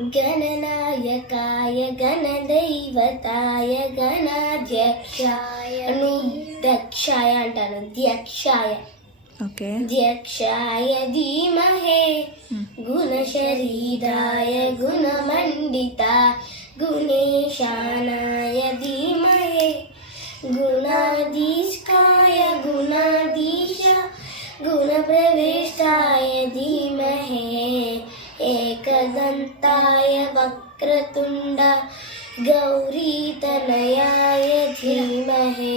గణనాయకాయ గణదైవతాయ గణాధ్యక్షాయ దక్షాయ అంటాను ద్యక్షాయ okay ద్యక్షాయ ధీమహే గుణశరీరాయ గుణమండిత గుణేశానాయ ధీమహే గుణాధీష్కాయ గుణాధీశ గుణప్రవిష్టాయ ధీమహే ఏకదంతాయ Vakratunda గౌరీతనయాయ ధీమహే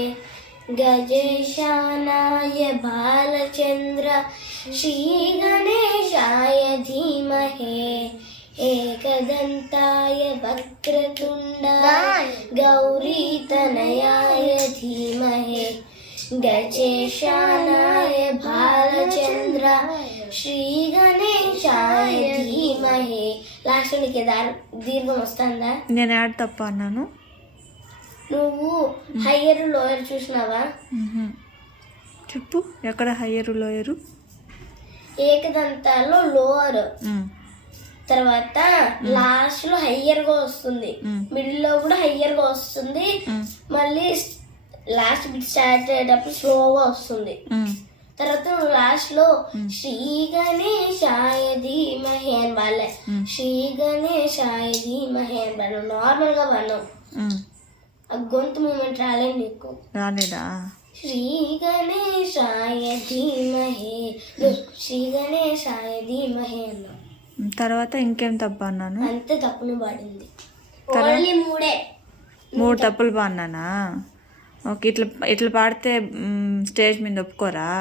గజేశానాయ Balachandra శ్రీగణేశాయ ధీమహే ఏకదంతాయ Vakratunda గౌరీతనయాయ ధీమహే గజేశానాయ Balachandra శ్రీగణేశాయ ధీమహే. Last నీకు దీర్ఘం వస్తుందా? నేను యాడ్ తప్ప అన్నాను. నువ్వు హయ్యర్ లోయర్ చూసినావా? చెప్పు ఎక్కడ హయ్యర్ లోయరు? ఏకదంతాల్లో లోవర్, తర్వాత లాస్ట్ లో హయ్యర్ గా వస్తుంది, మిడిల్ లో కూడా హయ్యర్ గా వస్తుంది, మళ్ళీ లాస్ట్ బిట్ స్టార్ట్ అయ్యేటప్పుడు స్లోగా వస్తుంది. తర్వాత లాస్ట్ లో శ్రీ గణేశాయ ధీమహి అని వాళ్ళే శ్రీ గణేశాయ ధీమహి అని వాళ్ళు నార్మల్ గా మనం ఆ గొంతు మూమెంట్ రాలేదు నీకు? రాలేదా? శ్రీ గణేశాయ ధీమహి శ్రీ గణేశాయ ధీమహి అన్నా. తర్వాత ఇంకేం తప్పు అన్నాను? అంతే తప్పుని పాడింది. మూడు తప్పులు పాడినానా? ఓకే. ఇట్లా పాడితే స్టేజ్ మీద ఒప్పుకోరా?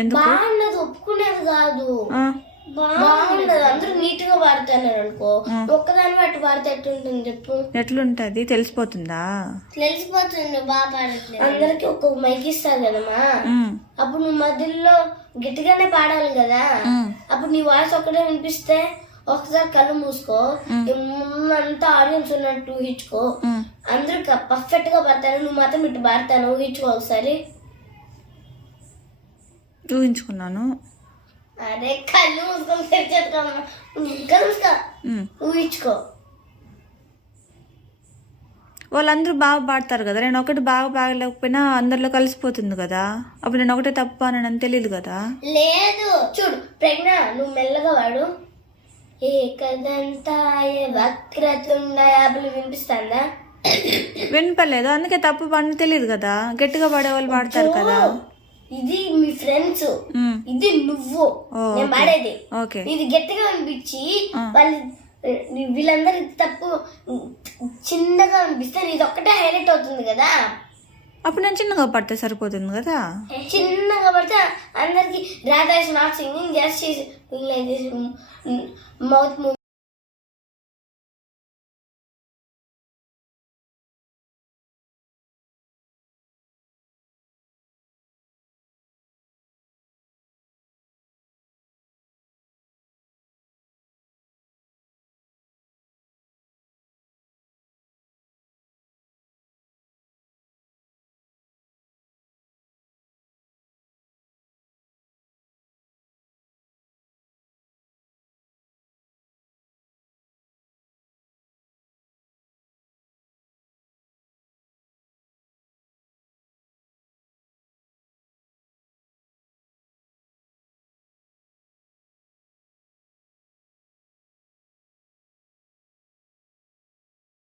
ఎందుకు బాగున్నది? ఒప్పుకునేది కాదు, బాగుండదు. అందరూ నీట్ గా పాడుతున్నారు అనుకో, ఒక్కదాని అటు పాడితే ఎట్లుంటుంది చెప్పు? ఎట్లుంటది? తెలిసిపోతుందా? తెలిసిపోతుంది. బాగా పాడట్లేదు. అందరికి ఒక్కొక్క మైక్ ఇస్తారు కదమ్మా, అప్పుడు నువ్వు మధ్యలో గట్టిగానే పాడాలి కదా. అప్పుడు నీ వాయిస్ ఒక్కడే వినిపిస్తే ఒకసారి కళ్ళు మూసుకో, ముందంతా ఆడియన్స్ ఉన్నట్టు ఊహించుకో. అందరూ పర్ఫెక్ట్ గా పడతాను, నువ్వు మాత్రం ఇటు పాడతాను. ఊహించుకో ఒకసారి. ఊహించుకున్నాను. అరే కళ్ళు మూసుకొని తెరిచేసుకో, ఊహించుకో. వాళ్ళందరూ బాగా పాడతారు కదా, నేను ఒకటి బాగా బాగలేకపోయినా అందరిలో కలిసిపోతుంది కదా. అప్పుడు నేను ఒకటే తప్ప అని తెలియదు కదా. లేదు చూడు ప్రజ్ఞ, నువ్వు మెల్లగా వాడు. ఏకదంతాయ వక్రతుండాయ వినిపిస్తుందా? వినపలేదు, అందుకే తప్పు పాడని తెలియదు కదా. గట్టిగా పాడే వాళ్ళు పాడతారు కదా. ఇది మీ ఫ్రెండ్స్, ఇది నువ్వు, నేను పాడేది. ఇది గట్టిగా అనిపించి వాళ్ళు వీళ్ళందరూ తప్పు చిన్నగా అనిపిస్తే ఇది ఒక్కటే హైలైట్ అవుతుంది కదా. అప్పుడు నేను చిన్నగా పడితే సరిపోతుంది కదా. చిన్నగా పడితే అందరికి Radha is not singing, just mouth